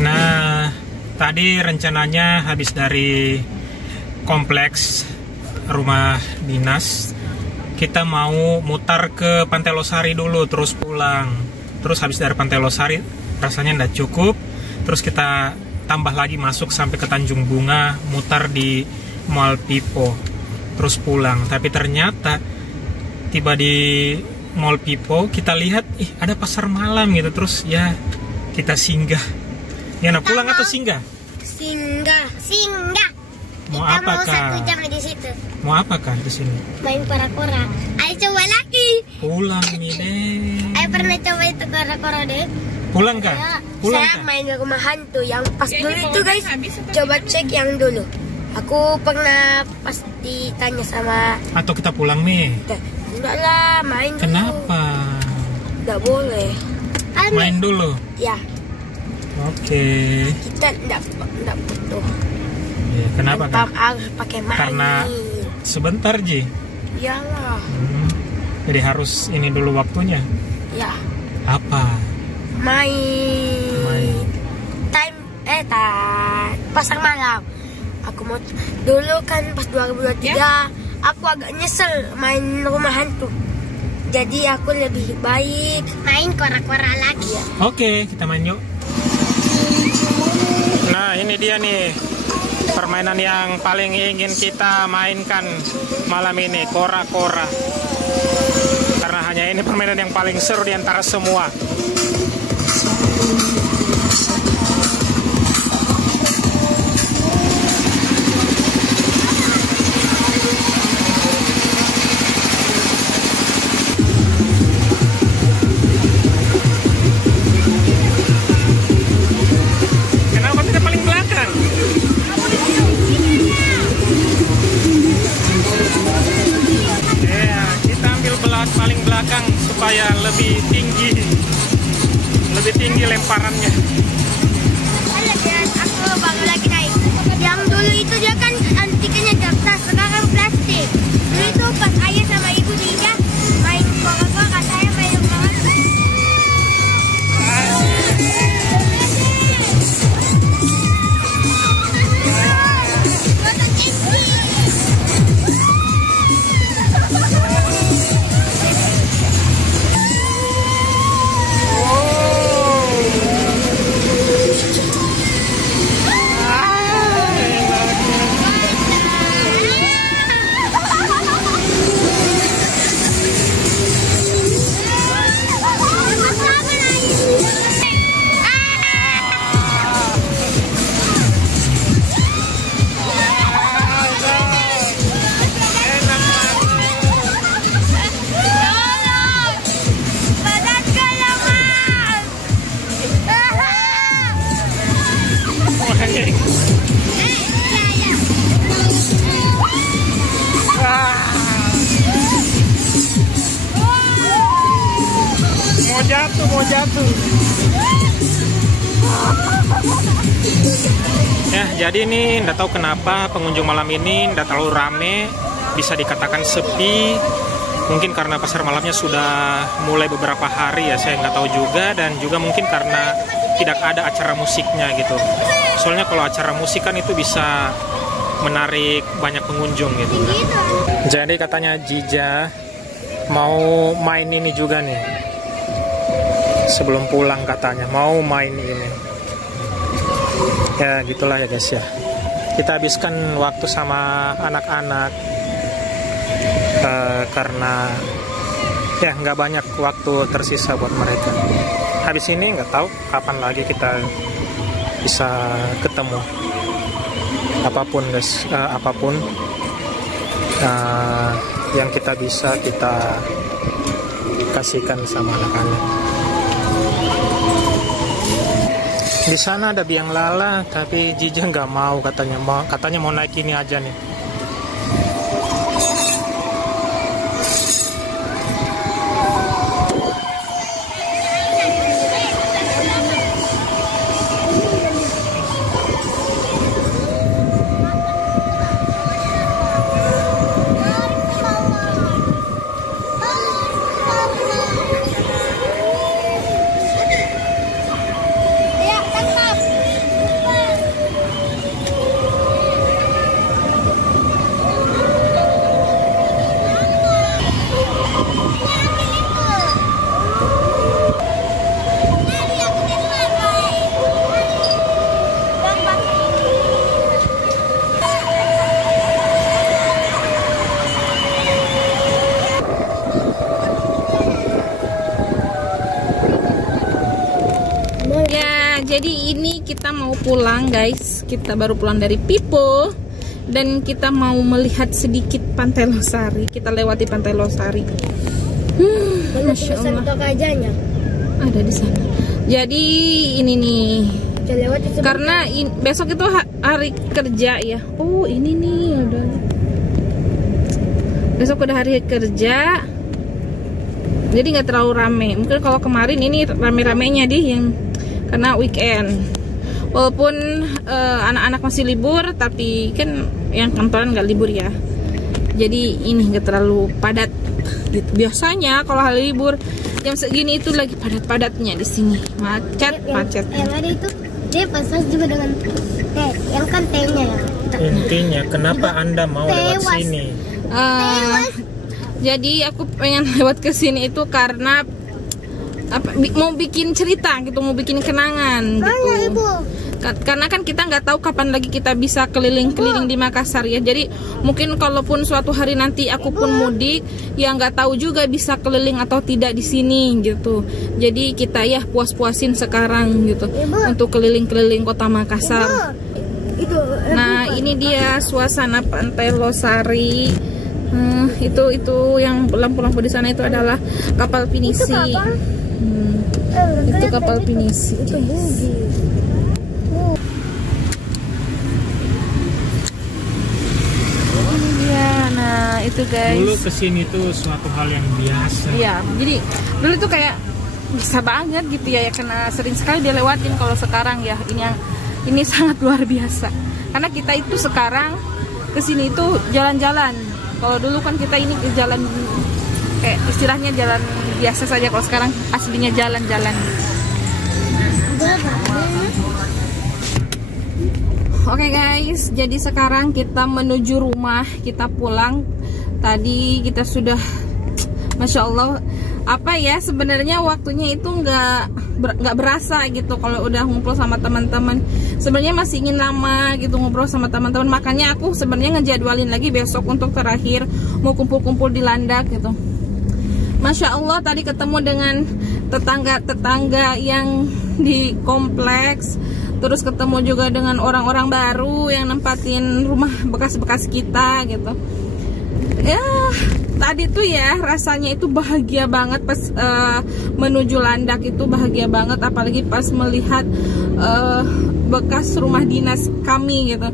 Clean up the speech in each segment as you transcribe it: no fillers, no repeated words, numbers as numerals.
Nah, tadi rencananya habis dari kompleks rumah dinas, kita mau mutar ke Pantai Losari dulu, terus pulang. Terus habis dari Pantai Losari, rasanya nggak cukup. Terus kita tambah lagi masuk sampai ke Tanjung Bunga, mutar di Mall Pipo, terus pulang. Tapi ternyata tiba di Mall Pipo, kita lihat, ada pasar malam gitu. Terus ya kita singgah. Ya, nah pulang atau singgah? Singgah. Mau Kita apa mau kah? 1 jam di situ. Mau apakah di sini? Main kora-kora. Ayo coba lagi. Pulang nih deh. Ayo pernah coba itu kora-kora deh. Pulang kah? Pulang Saya kah? main di rumah hantu yang pas dulu itu guys. Coba cek yang dulu. Aku pernah pas ditanya sama. Atau kita pulang nih? Enggak lah, main dulu. Kenapa? Enggak boleh. Main dulu. Ya, Oke. kita enggak butuh. Ya, kenapa kan? Harus pakai main. Karena sebentar Ji. Iyalah. Jadi harus ini dulu waktunya. Ya. Apa? Main. Pasar malam. Aku mau dulu kan pas 2023 aku agak nyesel main rumah hantu. Jadi aku lebih baik main kora-kora lagi. Oke, kita main yuk. Nah, ini dia nih permainan yang paling ingin kita mainkan malam ini, kora-kora. Karena hanya ini permainan yang paling seru di antara semua. Kenapa kita paling belakang? Ya, kita ambil paling belakang supaya lebih tinggi lemparannya. Aku baru lagi naik. Yang dulu itu dia kan antiknya kertas, sekarang plastik. Dulu itu pas ayah sama ibu dia main kora-kora, saya main rumah hantu. Mau jatuh. Ya, jadi ini nggak tahu kenapa pengunjung malam ini nggak terlalu rame, bisa dikatakan sepi. Mungkin karena pasar malamnya sudah mulai beberapa hari ya, saya nggak tahu juga. Dan juga mungkin karena tidak ada acara musiknya gitu. Soalnya kalau acara musik kan itu bisa menarik banyak pengunjung gitu. Jadi katanya Jija mau main ini juga nih. Sebelum pulang katanya mau main ini. Ya gitulah ya guys ya. Kita habiskan waktu sama anak-anak karena ya nggak banyak waktu tersisa buat mereka. Habis ini nggak tahu kapan lagi kita bisa ketemu. Apapun guys, apapun yang kita bisa kita kasihkan sama anak-anak. Di sana ada biang lala, tapi Jija nggak mau katanya mau naik ini aja nih. Jadi ini kita mau pulang guys. Kita baru pulang dari Pipo. Dan kita mau melihat sedikit Pantai Losari. Kita lewati Pantai Losari. Masya Allah. Ada di sana. Jadi ini nih. Karena besok itu hari kerja ya. Oh ini nih udah. Besok udah hari kerja. Jadi nggak terlalu rame. Mungkin kalau kemarin ini rame-ramenya yang karena weekend. Walaupun anak-anak masih libur, tapi kan yang kantoran nggak libur ya. Jadi ini nggak terlalu padat. Gitu. Biasanya kalau hari libur jam segini itu lagi padat-padatnya di sini. Macet. Yang ada itu dia pas juga dengan teh. Yang kan tehnya ya. Intinya kenapa Anda mau lewat sini? Jadi aku pengen lewat ke sini itu karena mau bikin cerita gitu, mau bikin kenangan gitu. Karena kan kita nggak tahu kapan lagi kita bisa keliling-keliling di Makassar ya. Jadi mungkin kalaupun suatu hari nanti aku pun mudik, ya nggak tahu juga bisa keliling atau tidak di sini gitu. Jadi kita ya puas-puasin sekarang gitu untuk keliling-keliling kota Makassar. Nah ini dia suasana Pantai Losari. Itu yang lampu-lampu di sana itu adalah kapal pinisi. Itu kapal pinisi. Nah itu guys. Dulu kesini tuh suatu hal yang biasa. Iya, jadi dulu tuh kayak bisa banget gitu ya, karena sering sekali dia lewatin. Kalau sekarang ya ini sangat luar biasa. Karena kita itu sekarang kesini itu jalan-jalan. Kalau dulu kan kita ini ke jalan kayak istilahnya jalan biasa saja. Kalau sekarang aslinya jalan-jalan. Oke guys, jadi sekarang kita menuju rumah, kita pulang. Tadi kita sudah, Masya Allah, apa ya sebenarnya waktunya itu nggak berasa gitu kalau udah ngumpul sama teman-teman. Sebenarnya masih ingin lama gitu ngobrol sama teman-teman. Makanya aku sebenarnya ngejadwalin lagi besok untuk terakhir mau kumpul-kumpul di Landak gitu. Masya Allah tadi ketemu dengan tetangga-tetangga yang di kompleks. Terus ketemu juga dengan orang-orang baru yang nempatin rumah bekas-bekas kita gitu. Ya tadi tuh ya rasanya itu bahagia banget pas menuju Landak itu bahagia banget. Apalagi pas melihat bekas rumah dinas kami gitu.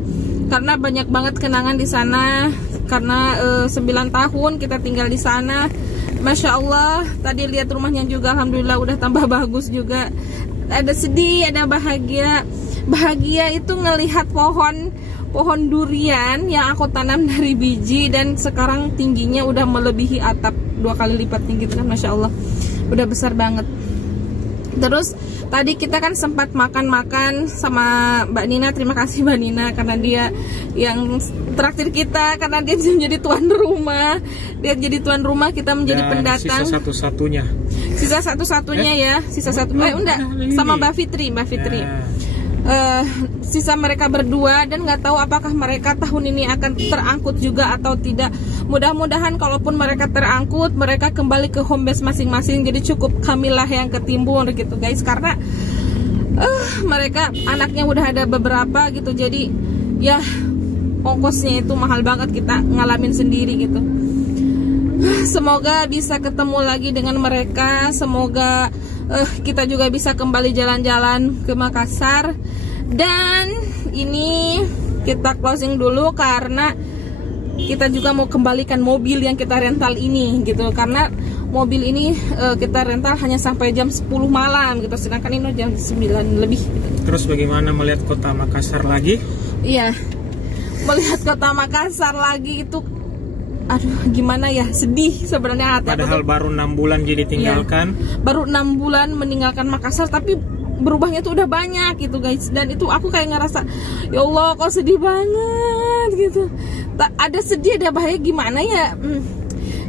Karena banyak banget kenangan di sana. Karena 9 tahun kita tinggal di sana. Masya Allah tadi lihat rumahnya juga alhamdulillah udah tambah bagus juga. Ada sedih, ada bahagia. Bahagia itu ngelihat pohon durian yang aku tanam dari biji dan sekarang tingginya udah melebihi atap 2 kali lipatnya gitu kan, Masya Allah udah besar banget. Terus tadi kita kan sempat makan-makan sama Mbak Nina. Terima kasih Mbak Nina karena dia yang traktir kita, karena dia menjadi tuan rumah. Dia jadi tuan rumah, kita menjadi pendatang. Sisa satu-satunya. Sisa satu-satunya ya. Sisa satu. Enggak, sama Mbak Fitri. Sisa mereka berdua dan nggak tahu apakah mereka tahun ini akan terangkut juga atau tidak. Mudah-mudahan kalaupun mereka terangkut, mereka kembali ke home base masing-masing. Jadi cukup kamilah yang ketimbun gitu guys, karena mereka anaknya udah ada beberapa gitu. Jadi ya ongkosnya itu mahal banget, kita ngalamin sendiri gitu. Semoga bisa ketemu lagi dengan mereka. Semoga kita juga bisa kembali jalan-jalan ke Makassar. Dan ini kita closing dulu karena kita juga mau kembalikan mobil yang kita rental ini gitu. Karena mobil ini kita rental hanya sampai jam 10 malam gitu, sedangkan ini jam 9 lebih gitu. Terus bagaimana melihat kota Makassar lagi? Iya, melihat kota Makassar lagi itu aduh gimana ya, sedih sebenarnya hati. Padahal baru 6 bulan jadi tinggalkan. Iya, baru 6 bulan meninggalkan Makassar, tapi berubahnya tuh udah banyak gitu guys. Dan itu aku kayak ngerasa ya Allah kok sedih banget gitu. Ada sedih, ada bahagia, gimana ya,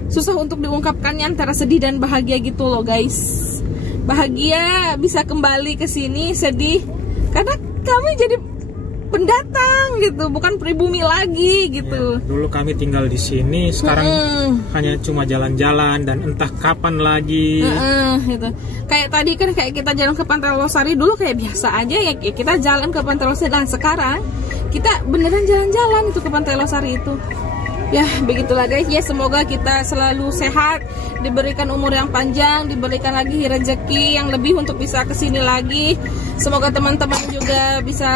susah untuk diungkapkannya antara sedih dan bahagia gitu loh guys. Bahagia bisa kembali ke sini, sedih karena kami jadi pendatang gitu, bukan pribumi lagi gitu. Ya, dulu kami tinggal di sini, sekarang hanya cuma jalan-jalan dan entah kapan lagi. Gitu. Kayak tadi kan kayak kita jalan ke Pantai Losari dulu kayak biasa aja ya, kita jalan ke Pantai Losari. Dan sekarang kita beneran jalan-jalan itu ke Pantai Losari itu. Ya begitulah guys ya, semoga kita selalu sehat, diberikan umur yang panjang, diberikan lagi rezeki yang lebih untuk bisa kesini lagi. Semoga teman-teman juga bisa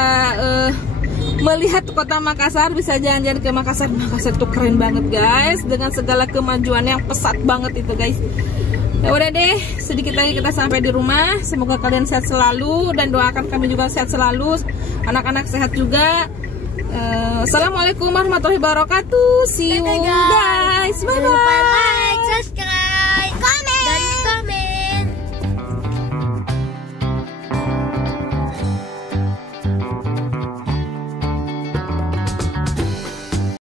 melihat kota Makassar, bisa jalan-jalan ke Makassar. Makassar tuh keren banget guys, dengan segala kemajuan yang pesat banget itu guys. Ya udah deh, sedikit lagi kita sampai di rumah. Semoga kalian sehat selalu dan doakan kami juga sehat selalu, anak-anak sehat juga. Assalamualaikum warahmatullahi wabarakatuh. See you guys. Bye bye.